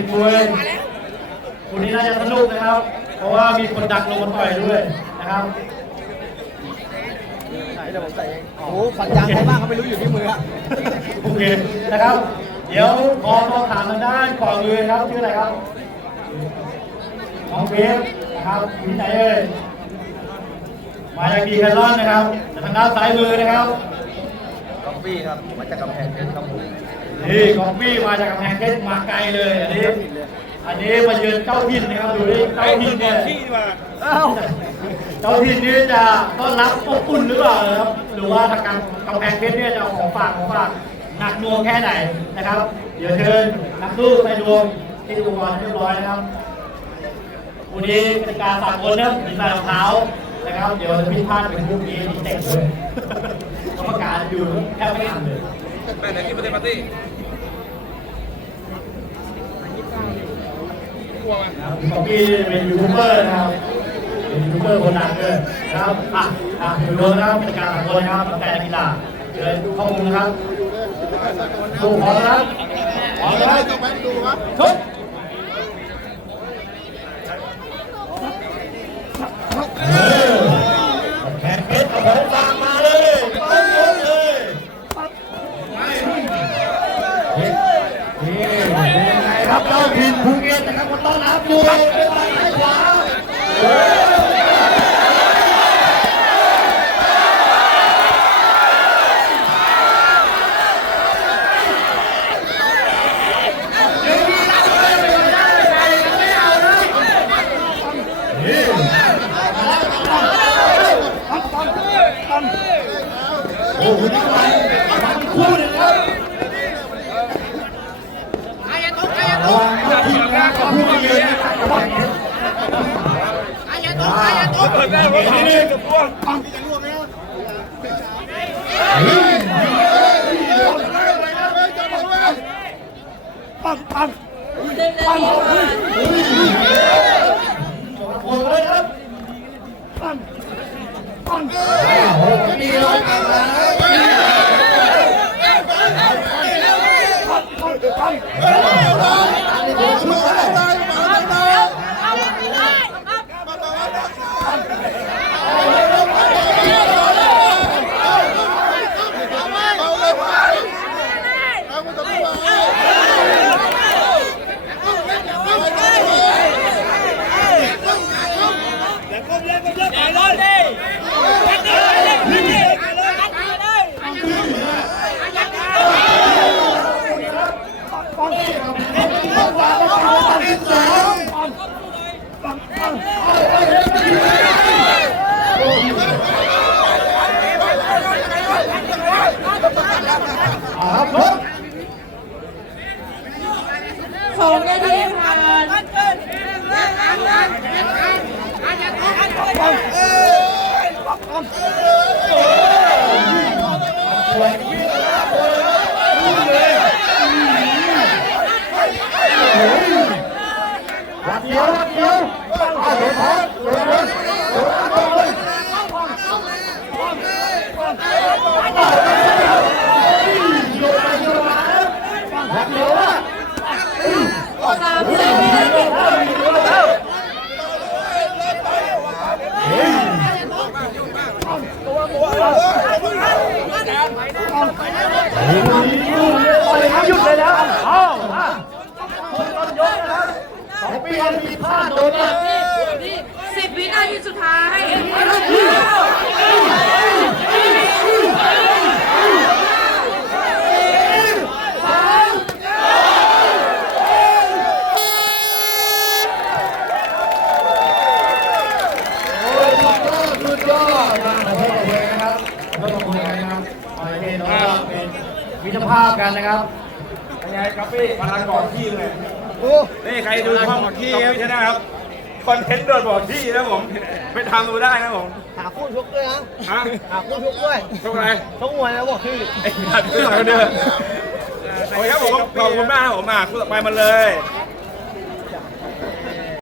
เป็นมวยคู่นี้น่าจะสนุกนะครับ เพราะว่ามีคนดักลงมาต่อยด้วยนะครับโอ้โหฟันยางใครบ้างเขาไม่รู้อยู่ที่มืออะโอเคนะครับ เดี๋ยวขอสอบถามทางด้านขวามือครับชื่ออะไรครับน้องเบฟนะครับวิจัยเอ้ยมาจากดีแคลอนนะครับทางด้านซ้ายมือนะครับก๊อปปี้ครับมาจากกำแพงเพชรครับผม นี่กอฟฟี่มาจากกำแพงเพชรมาไกลเลยอันนี้ อันนี้มาเยือนเจ้าถิ่นนะครับดูดิเจ้าถิ่นเนี่ยเจ้าถิ่นนี่จะต้อนรับอบอุ่นหรือเปล่านะครับหรือว่าทางการกำแพงเพชรเนี่ยจะเอาของฝากของฝากหนักหน่วงแค่ไหนนะครับ เดี๋ยวเชิญนักสู้ไปดวงที่อุปกรณ์เรียบร้อยนะครับวันนี้กติกาสากลนะมีใส่รองเท้านะครับ เดี๋ยวจะพิดพลาดเป็นพวกนี้ที่เตะเลยกรรมการอยู่แทบไม่ทันเลยแม่ไหนที่ประเทศปาร์ตี้ นะครับพี่ป๊อปปี้เป็นยูทูบเบอร์นะครับเป็นยูทูบเบอร์คนดังด้วยนะครับอะอะดูนะครับเป็นการสากลนะครับตั้งแต่นักกีฬาเชิญข้อมูลนะครับดูพร้อมนะครับพร้อมนะครับทุกเออแขนเพชรเอาของฝากมาเลยเอาหมดเลยนี่นี่เป็นยังไง ครับเจ้าถิ่นภูเก็ตนะครับก็ต้อนรับอยู่เป็นฝ่ายซ้ายขวาเออโอ้โหนี่มันมันคู่หนึ่งครับระวัง ครับทีมงานกับผู้มาเยือนนะครับระวังครับอ่าเปิดได้ว่าทำเองกับพวกเฮ้ยโอ้โหเลยครับปังปังโอ้โหมีรอยกันแล้วอ่าครับผม ส องนาทีผ่านวัดเดียววั ดเดียวเอาเดี๋ยวพอเดี๋ยวเดี๋ยวเลยวเอาเลยวัดเดียวอะสามสิบวินยุดเลยนะเอามาคนต้นยกนะครับสองปีมีพลาดโดนนะสิบวินาทีสุดท้าย โอ้ยสุดยอดมาขอโทษกับเพื่อน นะครับขอโทษกับเพื่อนนะครับขอเพื่อนเราเป็นมิตรภาพกันนะครับยังไงครับพี่มาทางก่อนที่เลยโอ้นี่ใครดูช่องที่ครับพี่ชนะครับคอนเทนต์โดนบอกที่นะผมไปทำดูได้นะผมหาคู่ชกด้วยนะหาคู่ชกด้วยช่อะไรชกมวยแล้วบอกที่ไอ้หัดขึ้นหน่อยเด้อโอเคครับผมขอบคุณมากครับผมมาคู่ต่อไปมาเลย